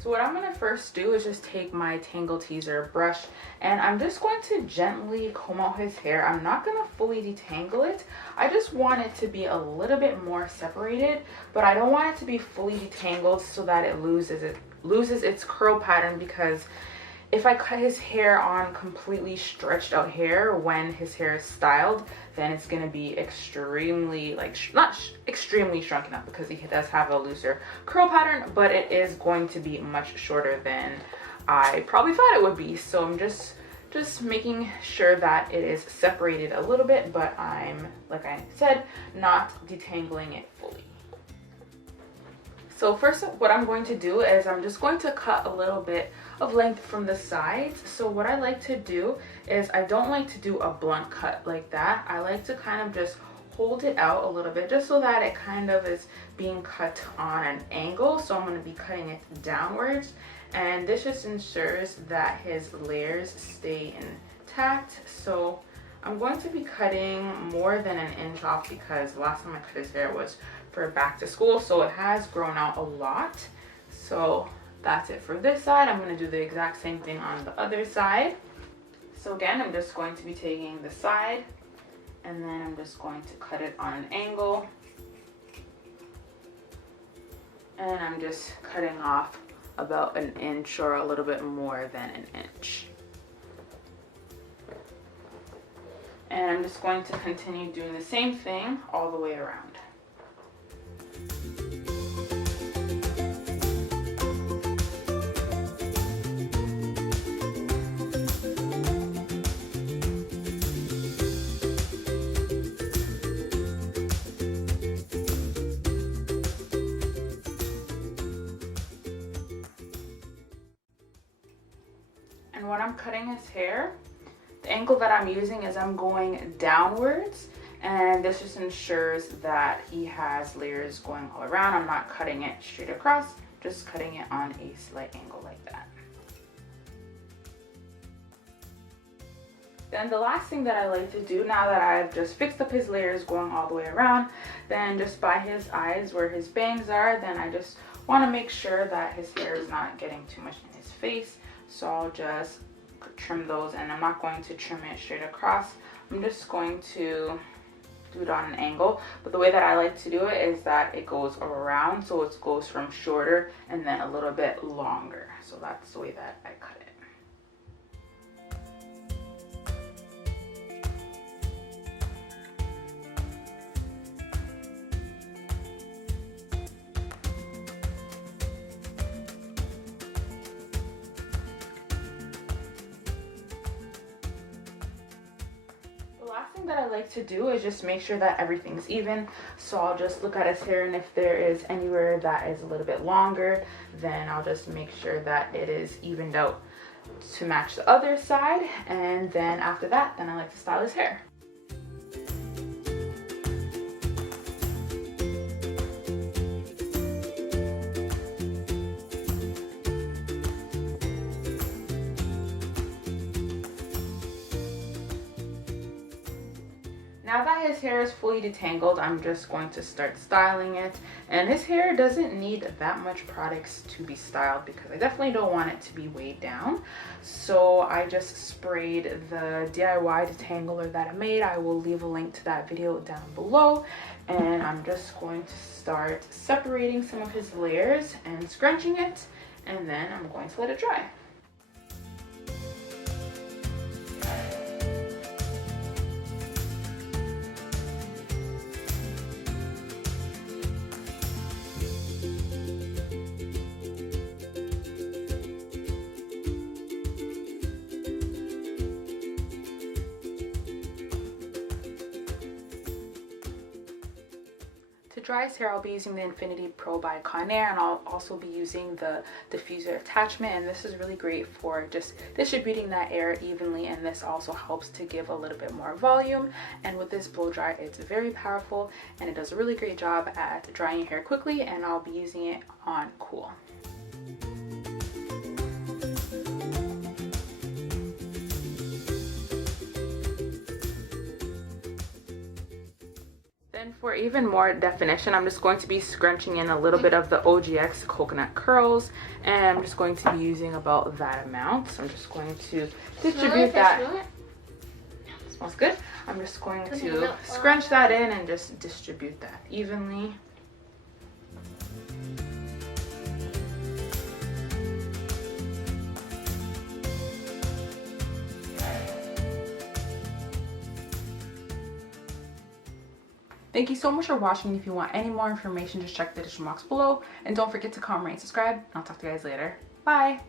So what I'm going to first do is just take my Tangle Teezer brush and I'm just going to gently comb out his hair. I'm not going to fully detangle it. I just want it to be a little bit more separated, but I don't want it to be fully detangled so that it loses its curl pattern, because if I cut his hair on completely stretched out hair when his hair is styled, then it's going to be extremely, not extremely shrunken up, because he does have a looser curl pattern, but it is going to be much shorter than I probably thought it would be. So I'm just making sure that it is separated a little bit, but I'm, like I said, not detangling it fully. So first, what I'm going to do is I'm just going to cut a little bit of length from the sides. So what I like to do is I don't like to do a blunt cut like that. I like to kind of just hold it out a little bit just so that it kind of is being cut on an angle. So I'm going to be cutting it downwards, and this just ensures that his layers stay intact. So I'm going to be cutting more than an inch off, because the last time I cut his hair was for back to school, so it has grown out a lot. So that's it for this side. I'm going to do the exact same thing on the other side. So again, I'm just going to be taking the side and then I'm just going to cut it on an angle, and I'm just cutting off about an inch or a little bit more than an inch. And I'm just going to continue doing the same thing all the way around. And when I'm cutting his hair, the angle that I'm using is I'm going downwards, and this just ensures that he has layers going all around. I'm not cutting it straight across, just cutting it on a slight angle like that. Then the last thing that I like to do, now that I've just fixed up his layers going all the way around, then just by his eyes where his bangs are, then I just want to make sure that his hair is not getting too much in his face. So I'll just trim those, and I'm not going to trim it straight across. I'm just going to do it on an angle, but the way that I like to do it is that it goes around, so it goes from shorter and then a little bit longer. So that's the way that I cut it. Last thing that I like to do is just make sure that everything's even. So I'll just look at his hair, and if there is anywhere that is a little bit longer, then I'll just make sure that it is evened out to match the other side. And then after that, then I like to style his hair. Now that his hair is fully detangled, I'm just going to start styling it. And his hair doesn't need that much products to be styled, because I definitely don't want it to be weighed down. So I just sprayed the DIY detangler that I made. I will leave a link to that video down below. And I'm just going to start separating some of his layers and scrunching it. And then I'm going to let it dry. To dry his hair, I'll be using the Infinity Pro by Conair, and I'll also be using the diffuser attachment, and this is really great for just distributing that air evenly, and this also helps to give a little bit more volume. And with this blow dry, it's very powerful and it does a really great job at drying your hair quickly, and I'll be using it on cool. Then And for even more definition, I'm just going to be scrunching in a little bit of the OGX coconut curls, and I'm just going to be using about that amount. So I'm just going to distribute that. Smells good. I'm just going to scrunch that in and just distribute that evenly. Thank you so much for watching. If you want any more information, just check the description box below. And don't forget to comment, rate, and subscribe. I'll talk to you guys later. Bye!